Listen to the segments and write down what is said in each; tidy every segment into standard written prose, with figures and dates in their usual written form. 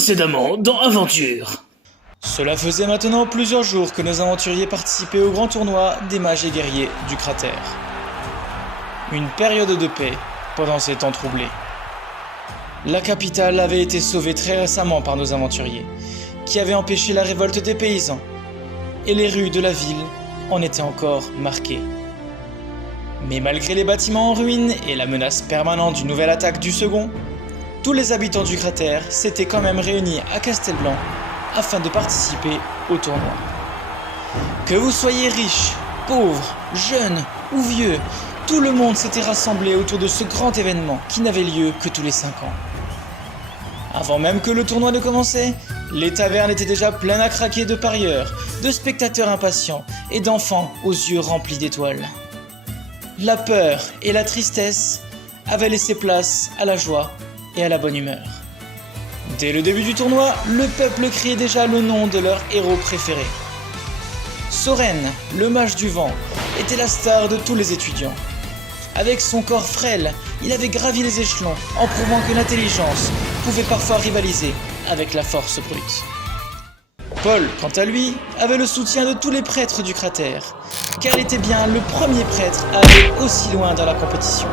Précédemment dans Aventure. Cela faisait maintenant plusieurs jours que nos aventuriers participaient au grand tournoi des mages et guerriers du cratère. Une période de paix pendant ces temps troublés. La capitale avait été sauvée très récemment par nos aventuriers, qui avaient empêché la révolte des paysans, et les rues de la ville en étaient encore marquées. Mais malgré les bâtiments en ruine et la menace permanente d'une nouvelle attaque du second, tous les habitants du cratère s'étaient quand même réunis à Castelblanc afin de participer au tournoi. Que vous soyez riche, pauvre, jeune ou vieux, tout le monde s'était rassemblé autour de ce grand événement qui n'avait lieu que tous les 5 ans. Avant même que le tournoi ne commençait, les tavernes étaient déjà pleines à craquer de parieurs, de spectateurs impatients et d'enfants aux yeux remplis d'étoiles. La peur et la tristesse avaient laissé place à la joie et à la bonne humeur. Dès le début du tournoi, le peuple criait déjà le nom de leur héros préféré. Soren, le mage du vent, était la star de tous les étudiants. Avec son corps frêle, il avait gravi les échelons en prouvant que l'intelligence pouvait parfois rivaliser avec la force brute. Paul, quant à lui, avait le soutien de tous les prêtres du cratère, car il était bien le premier prêtre à aller aussi loin dans la compétition.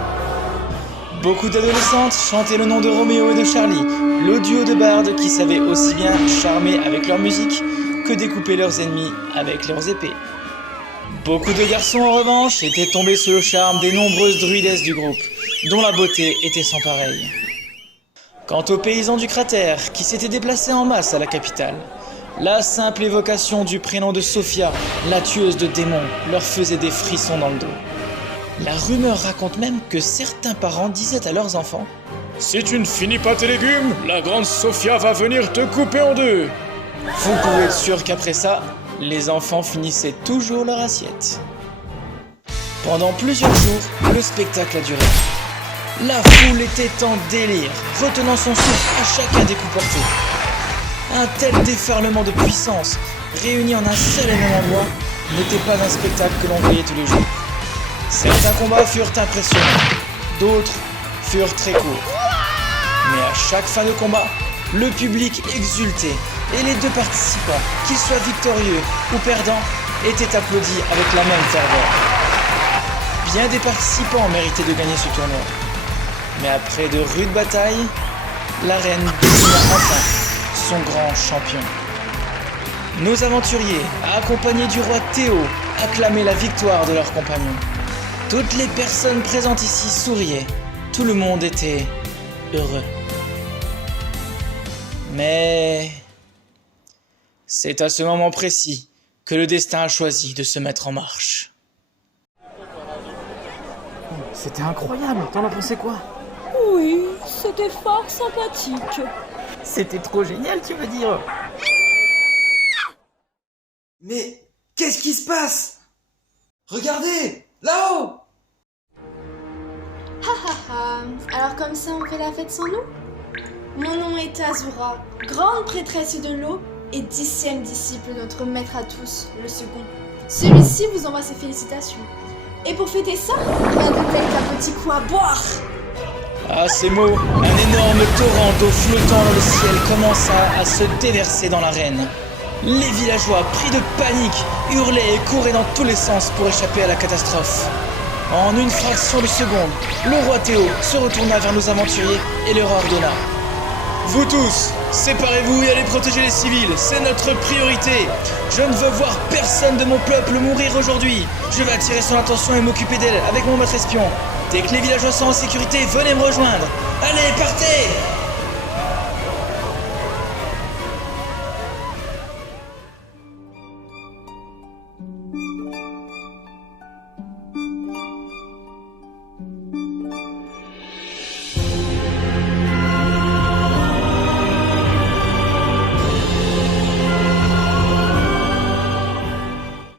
Beaucoup d'adolescentes chantaient le nom de Roméo et de Charlie, le duo de bardes qui savaient aussi bien charmer avec leur musique que découper leurs ennemis avec leurs épées. Beaucoup de garçons en revanche étaient tombés sous le charme des nombreuses druidesses du groupe, dont la beauté était sans pareille. Quant aux paysans du cratère qui s'étaient déplacés en masse à la capitale, la simple évocation du prénom de Sophia, la tueuse de démons, leur faisait des frissons dans le dos. La rumeur raconte même que certains parents disaient à leurs enfants « Si tu ne finis pas tes légumes, la grande Sophia va venir te couper en deux !» Vous pouvez être sûr qu'après ça, les enfants finissaient toujours leur assiette. Pendant plusieurs jours, le spectacle a duré. La foule était en délire, retenant son souffle à chacun des coups portés. Un tel déferlement de puissance, réuni en un seul et même endroit, n'était pas un spectacle que l'on voyait tous les jours. Certains combats furent impressionnants, d'autres furent très courts. Mais à chaque fin de combat, le public exultait et les deux participants, qu'ils soient victorieux ou perdants, étaient applaudis avec la même ferveur. Bien des participants méritaient de gagner ce tournoi. Mais après de rudes batailles, la reine désigna enfin son grand champion. Nos aventuriers, accompagnés du roi Théo, acclamaient la victoire de leurs compagnons. Toutes les personnes présentes ici souriaient. Tout le monde était heureux. Mais c'est à ce moment précis que le destin a choisi de se mettre en marche. C'était incroyable, t'en as pensé quoi? Oui, c'était fort sympathique. C'était trop génial, tu veux dire? Mais qu'est-ce qui se passe? Regardez, là-haut! Alors comme ça on fait la fête sans nous? Mon nom est Azura, grande prêtresse de l'eau et 10e disciple de notre maître à tous, le second. Celui-ci vous envoie ses félicitations. Et pour fêter ça, rien de tel qu'un petit coup à boire. À ces mots, un énorme torrent d'eau flottant dans le ciel commença à se déverser dans l'arène. Les villageois, pris de panique, hurlaient et couraient dans tous les sens pour échapper à la catastrophe. En une fraction de seconde, le roi Théo se retourna vers nos aventuriers et leur ordonna « Vous tous, séparez-vous et allez protéger les civils, c'est notre priorité. Je ne veux voir personne de mon peuple mourir aujourd'hui. Je vais attirer son attention et m'occuper d'elle avec mon maître espion. Dès que les villageois sont en sécurité, venez me rejoindre. Allez, partez !»